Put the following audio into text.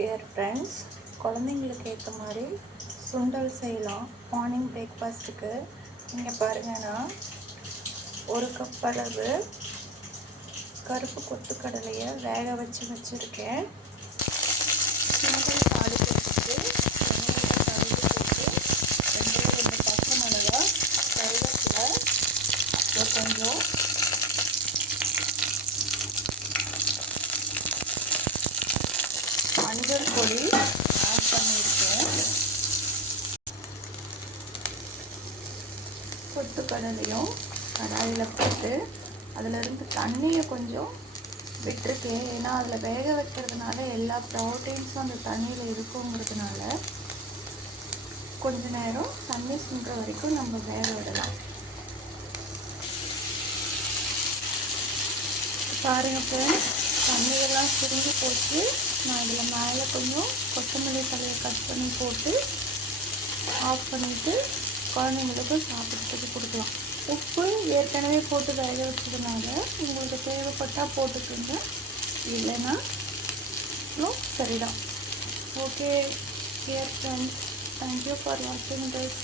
Dear friends, குழந்தைங்களுக்கு ஏற்ற மாதிரி சுண்டல் செய்யலாம் மார்னிங் பிரேக்ஃபாஸ்ட்டுக்கு. இங்கே பாருங்கள், நான் 1 கப் அளவு கருப்பு கொத்துக்கடலையை வேக வச்சுருக்கேன். சுண்டல் தாளிக்கிறதுக்கு எண்ணெயில் கடுகு போட்டு 2 பச்சை மிளகா, கருவேப்பிலை, கொஞ்சம் மஞ்சள் பொடி ஆட் பண்ணியிருக்கேன். கொத்துக்கடலையும் கடாயில் போட்டு அதிலிருந்து தண்ணியை கொஞ்சம் விட்டுருக்கேன். ஏன்னா அதில் வேக வைக்கிறதுனால எல்லா ப்ரோட்டீன்ஸும் அந்த தண்ணியில் இருக்குங்கிறதுனால கொஞ்ச நேரம் தண்ணி சுண்டுற வரைக்கும் நம்ம வேக விடலாம். பாருங்கள் ஃப்ரெண்ட்ஸ், தண்ணியெல்லாம் சுருங்கி போச்சு. நான் இதில் மேலே கொஞ்சம் கொத்தமல்லி தலையை கட் பண்ணி போட்டு ஆஃப் பண்ணிவிட்டு குழந்தைங்களுக்கு சாப்பிட்றதுக்கு கொடுக்கலாம். உப்பு ஏற்கனவே போட்டு வேக வச்சதுனால உங்களுக்கு தேவைப்பட்டால் போட்டுக்கோங்க, இல்லைன்னா சரிதான். Okay dear friends, thank you for வாட்சிங் திஸ்.